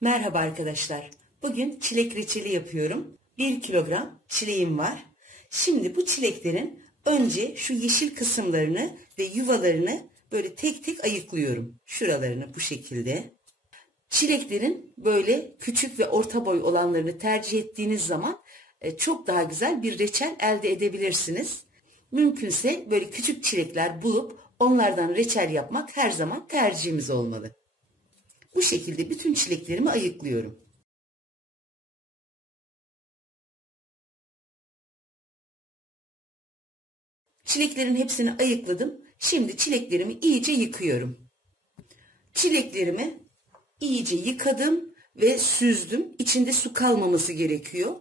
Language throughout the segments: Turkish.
Merhaba arkadaşlar. Bugün çilek reçeli yapıyorum. 1 kilogram çileğim var. Şimdi bu çileklerin önce şu yeşil kısımlarını ve yuvalarını böyle tek tek ayıklıyorum. Şuralarını bu şekilde. Çileklerin böyle küçük ve orta boy olanlarını tercih ettiğiniz zaman çok daha güzel bir reçel elde edebilirsiniz. Mümkünse böyle küçük çilekler bulup onlardan reçel yapmak her zaman tercihimiz olmalı. Bu şekilde bütün çileklerimi ayıklıyorum. Çileklerin hepsini ayıkladım. Şimdi çileklerimi iyice yıkıyorum. Çileklerimi iyice yıkadım ve süzdüm. İçinde su kalmaması gerekiyor.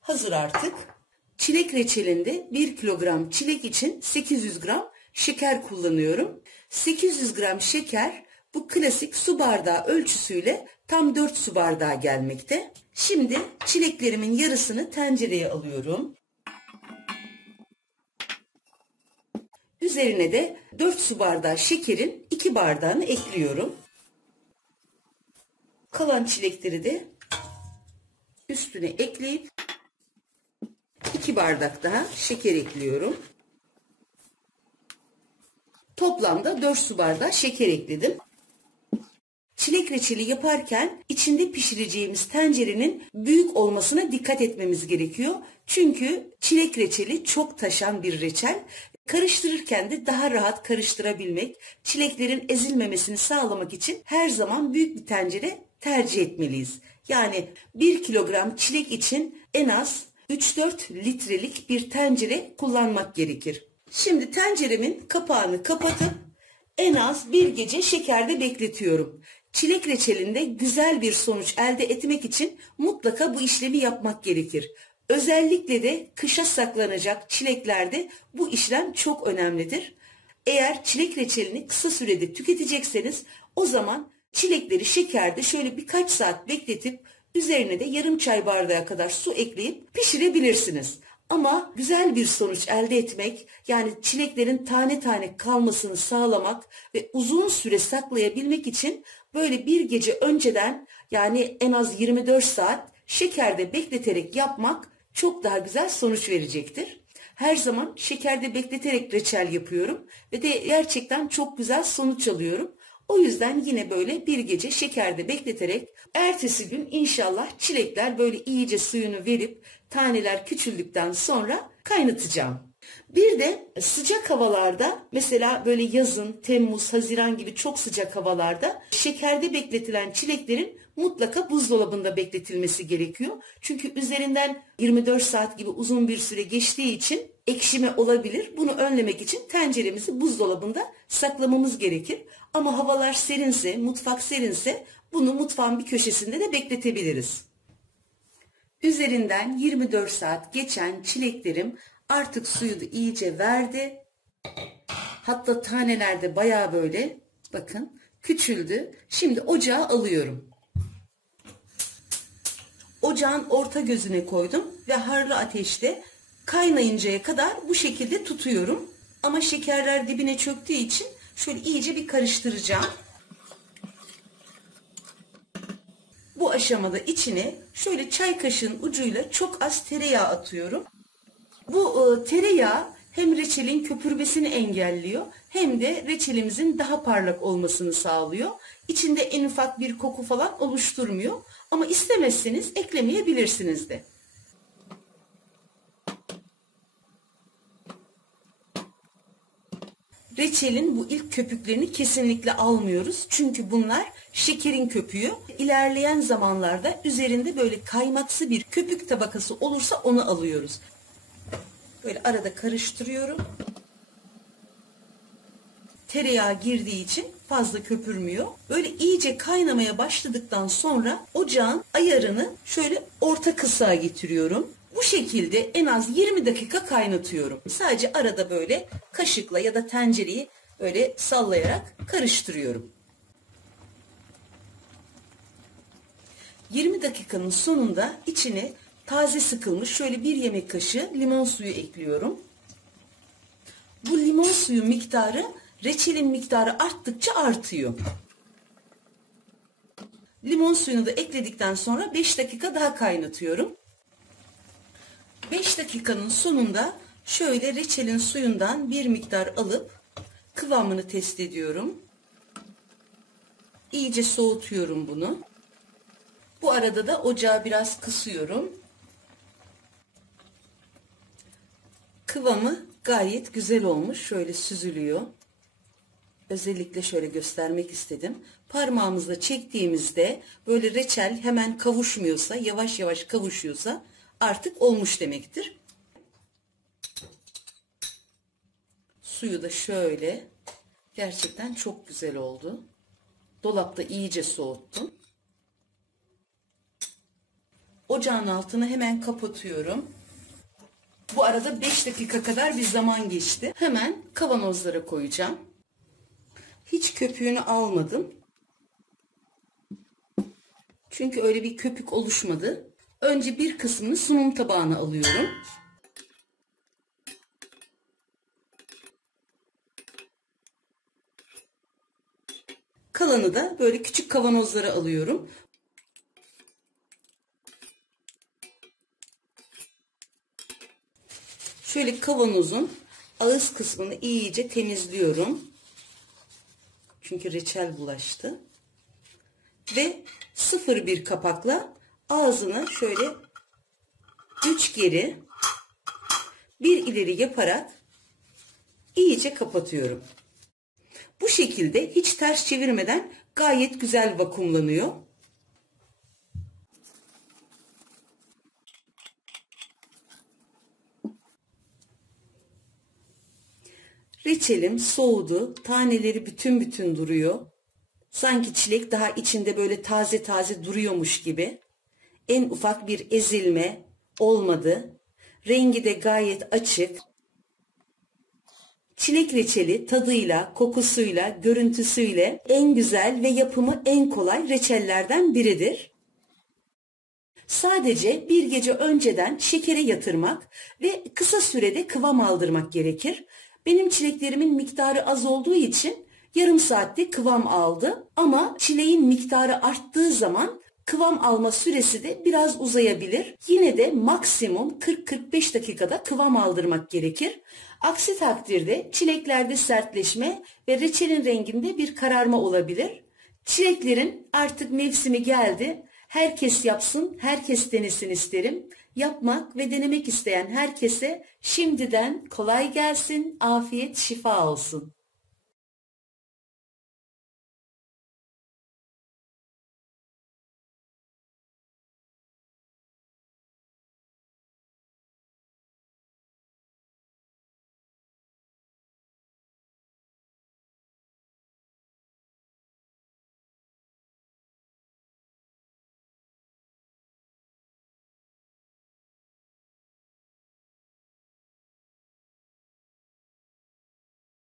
Hazır artık. Çilek reçelinde 1 kilogram çilek için 800 gram şeker kullanıyorum. 800 gram şeker bu klasik su bardağı ölçüsüyle tam 4 su bardağı gelmekte. Şimdi çileklerimin yarısını tencereye alıyorum. Üzerine de 4 su bardağı şekerin 2 bardağını ekliyorum. Kalan çilekleri de üstüne ekleyip 2 bardak daha şeker ekliyorum. Toplamda 4 su bardağı şeker ekledim. Çilek reçeli yaparken içinde pişireceğimiz tencerenin büyük olmasına dikkat etmemiz gerekiyor. Çünkü çilek reçeli çok taşan bir reçel. Karıştırırken de daha rahat karıştırabilmek, çileklerin ezilmemesini sağlamak için her zaman büyük bir tencere tercih etmeliyiz. Yani 1 kilogram çilek için en az 3-4 litrelik bir tencere kullanmak gerekir. Şimdi tenceremin kapağını kapatıp en az bir gece şekerde bekletiyorum. Çilek reçelinde güzel bir sonuç elde etmek için mutlaka bu işlemi yapmak gerekir. Özellikle de kışa saklanacak çileklerde bu işlem çok önemlidir. Eğer çilek reçelini kısa sürede tüketecekseniz o zaman çilekleri şekerde şöyle birkaç saat bekletip üzerine de yarım çay bardağı kadar su ekleyip pişirebilirsiniz. Ama güzel bir sonuç elde etmek, yani çileklerin tane tane kalmasını sağlamak ve uzun süre saklayabilmek için böyle bir gece önceden, yani en az 24 saat şekerde bekleterek yapmak çok daha güzel sonuç verecektir. Her zaman şekerde bekleterek reçel yapıyorum ve de gerçekten çok güzel sonuç alıyorum. O yüzden yine böyle bir gece şekerde bekleterek ertesi gün inşallah çilekler böyle iyice suyunu verip taneler küçüldükten sonra kaynatacağım. Bir de sıcak havalarda, mesela böyle yazın, Temmuz, Haziran gibi çok sıcak havalarda şekerde bekletilen çileklerin mutlaka buzdolabında bekletilmesi gerekiyor. Çünkü üzerinden 24 saat gibi uzun bir süre geçtiği için ekşime olabilir. Bunu önlemek için tenceremizi buzdolabında saklamamız gerekir. Ama havalar serinse, mutfak serinse bunu mutfağın bir köşesinde de bekletebiliriz. Üzerinden 24 saat geçen çileklerim artık suyu da iyice verdi. Hatta taneler de bayağı böyle bakın küçüldü. Şimdi ocağa alıyorum. Ocağın orta gözüne koydum ve harlı ateşte kaynayıncaya kadar bu şekilde tutuyorum. Ama şekerler dibine çöktüğü için şöyle iyice bir karıştıracağım. Bu aşamada içine şöyle çay kaşığının ucuyla çok az tereyağı atıyorum. Bu tereyağı hem reçelin köpürmesini engelliyor hem de reçelimizin daha parlak olmasını sağlıyor. İçinde en ufak bir koku falan oluşturmuyor. Ama istemezseniz eklemeyebilirsiniz de. Reçelin bu ilk köpüklerini kesinlikle almıyoruz. Çünkü bunlar şekerin köpüğü. İlerleyen zamanlarda üzerinde böyle kaymaksı bir köpük tabakası olursa onu alıyoruz. Böyle arada karıştırıyorum. Tereyağı girdiği için fazla köpürmüyor. Böyle iyice kaynamaya başladıktan sonra ocağın ayarını şöyle orta kısığa getiriyorum. Bu şekilde en az 20 dakika kaynatıyorum. Sadece arada böyle kaşıkla ya da tencereyi böyle sallayarak karıştırıyorum. 20 dakikanın sonunda içine taze sıkılmış şöyle 1 yemek kaşığı limon suyu ekliyorum. Bu limon suyu miktarı reçelin miktarı arttıkça artıyor. Limon suyunu da ekledikten sonra 5 dakika daha kaynatıyorum. 5 dakikanın sonunda şöyle reçelin suyundan bir miktar alıp kıvamını test ediyorum. İyice soğutuyorum bunu. Bu arada da ocağı biraz kısıyorum. Kıvamı gayet güzel olmuş. Şöyle süzülüyor. Özellikle şöyle göstermek istedim. Parmağımızla çektiğimizde böyle reçel hemen kavuşmuyorsa, yavaş yavaş kavuşuyorsa artık olmuş demektir. Suyu da şöyle. Gerçekten çok güzel oldu. Dolapta iyice soğuttum. Ocağın altını hemen kapatıyorum. Bu arada 5 dakika kadar bir zaman geçti. Hemen kavanozlara koyacağım. Hiç köpüğünü almadım. Çünkü öyle bir köpük oluşmadı. Önce bir kısmını sunum tabağına alıyorum. Kalanı da böyle küçük kavanozlara alıyorum. Şöyle kavanozun ağız kısmını iyice temizliyorum. Çünkü reçel bulaştı. Ve 0,1 kapakla ağzını şöyle 3 geri 1 ileri yaparak iyice kapatıyorum. Bu şekilde hiç ters çevirmeden gayet güzel vakumlanıyor. Reçelim soğudu. Taneleri bütün bütün duruyor. Sanki çilek daha içinde böyle taze taze duruyormuş gibi. En ufak bir ezilme olmadı. Rengi de gayet açık. Çilek reçeli tadıyla, kokusuyla, görüntüsüyle en güzel ve yapımı en kolay reçellerden biridir. Sadece bir gece önceden şekere yatırmak ve kısa sürede kıvam aldırmak gerekir. Benim çileklerimin miktarı az olduğu için yarım saatte kıvam aldı. Ama çileğin miktarı arttığı zaman kıvam alma süresi de biraz uzayabilir. Yine de maksimum 40-45 dakikada kıvam aldırmak gerekir. Aksi takdirde çileklerde sertleşme ve reçelin renginde bir kararma olabilir. Çileklerin artık mevsimi geldi. Herkes yapsın, herkes denesin isterim. Yapmak ve denemek isteyen herkese şimdiden kolay gelsin, afiyet, şifa olsun.